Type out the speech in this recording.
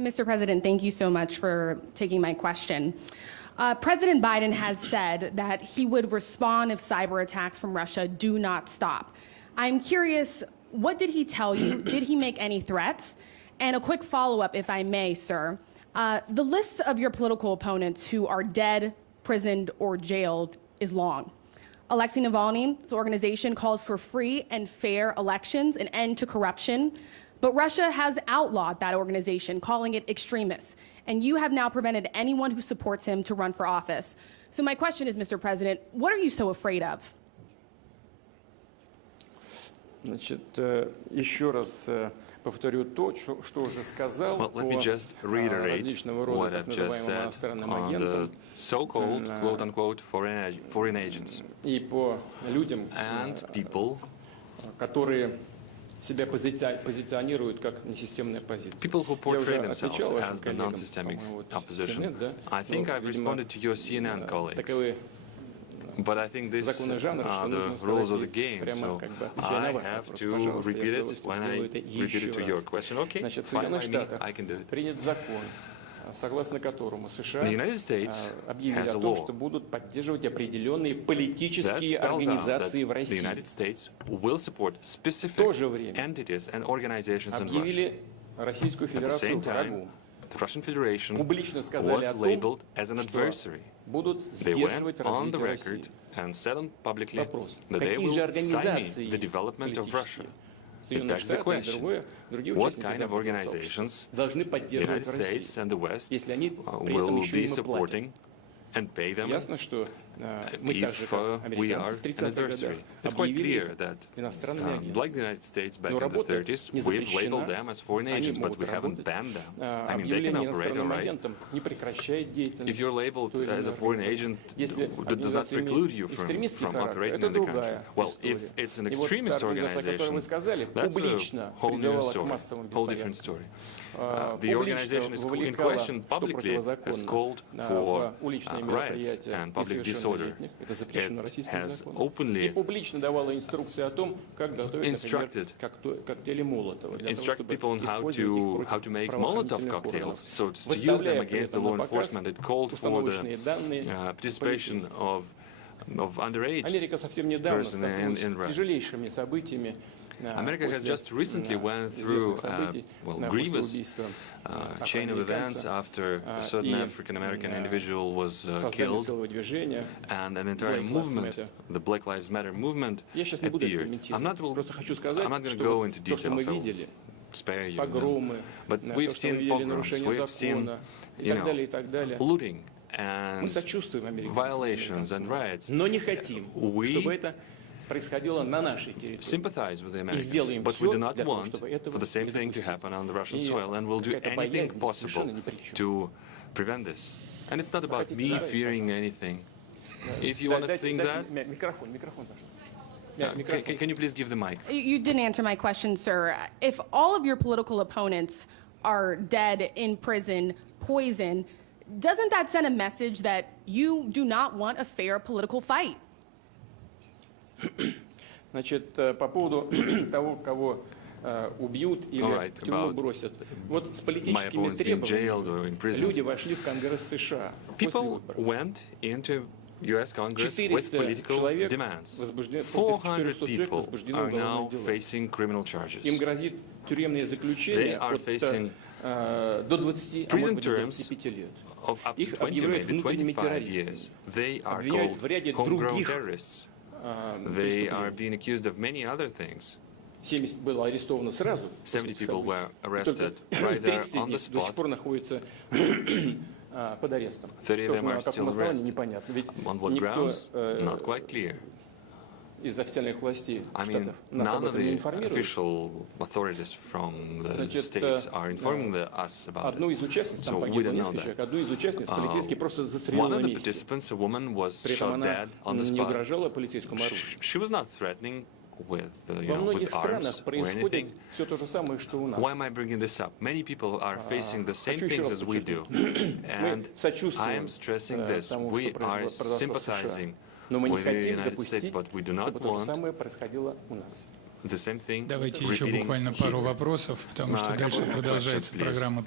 Mr. President, thank you so much for taking my question. President Biden has said that he would respond if cyber attacks from Russia do not stop. I'm curious, what did he tell you? Did he make any threats? And a quick follow-up, if I may, sir. The list of your political opponents who are dead, imprisoned, or jailed is long. Alexei Navalny's organization calls for free and fair elections, an end to corruption. But Russia has outlawed that organization, calling it extremist. And you have now prevented anyone who supports him to run for office. So my question is, Mr. President, what are you so afraid of? Значит, еще раз повторю то, что уже сказал Well, let me just reiterate what I've just said on the so-called, quote-unquote, foreign agents и по людям, and people которые себя позиционируют как несистемная позиция. People who portray themselves as the non-systemic opposition. I think I've responded to your CNN colleagues. But I think these are the rules of the game, so I have to repeat it when I repeat it to your question. Okay, fine by me, I can do it. Принят закон, согласно которому США объявили о том, что будут поддерживать определенные политические организации в России. В то же время объявили Российскую Федерацию врагом. The Russian Federation Публично сказали о was labeled as an том, что adversary. будут They сдерживать went on the развитие record России. and said publicly Вопрос. that they Какие will же stymie организации the development of Russia. политические? It begs the question, другие what участники kind of западного organizations сообщества должны the поддерживать United Россию, States and the West если они при этом will еще be им и платят? supporting and pay them Ясно, что мы так же, if как we американцы are в an 30-х годах adversary. It's quite объявили clear that, иностранными агентами. like the United States back Но in the работа 30s, не we've запрещена, labeled them as foreign они agents, but могут we haven't работать. banned them. I mean, they can Объявление operate, all иностранным right. агентом не прекращает деятельность. If you're labeled той или as a иной foreign организации. agent, Если does not организация preclude имеет you экстремистский from характер, operating это in the country. другая Well, if история. it's an И вот та extremist организация, о которой вы organization, сказали, that's a публично whole new призывала к story, массовым whole different беспорядкам. story. The organization is in question publicly has called for riots and public disorder. It has openly instructed people on how to make Molotov cocktails, so to use them against the law enforcement. It called for the participation of underage person in riots. America has just recently went through grievous chain of events after a certain African-American individual was killed and an entire movement, the Black Lives Matter movement, appeared. I'm not going to go into details, I'll spare you them. But we've seen pogroms, we've seen looting and violations and riots. We sympathize with the Americans, but we do not want for the same thing to happen on the Russian soil, and we'll do anything possible to prevent this. And it's not about me fearing anything. If you want to think that, can you please give the mic? You didn't answer my question, sir. If all of your political opponents are dead, in prison, poisoned, doesn't that send a message that you do not want a fair political fight? Значит, по поводу того, кого убьют или в тюрьму бросят. Вот с политическими требованиями люди вошли в Конгресс США после выборов. 400 человек возбуждены, 400 человек возбуждены уголовным делом. Им грозит тюремное заключение до 20, а может быть до 25 лет. Их объявляют внутренними террористами, обвиняют в ряде других. They are being accused of many other things. 70 было арестовано сразу. 70 people were arrested right there on the spot. До сих пор находятся под арестом. 30 of them are still arrested. Непонятно. Ведь on what grounds? Not quite clear. Из официальных властей штатов нас об этом не информируют. Official authorities from the states are informing us about it. Одну из участниц, там погибло несколько человек, одну из участниц полицейский просто застрелил на месте. A woman was При этом shot dead on the она не spot. угрожала полицейскому оружию. She was not threatening with, Во многих странах происходит все то же самое, что у нас. Why am I bringing this up? Many people are facing the same things as we do. And I am stressing this. We are sympathizing with the United States, but we do not want the same thing. Давайте еще буквально пару вопросов, потому что дальше продолжается программа.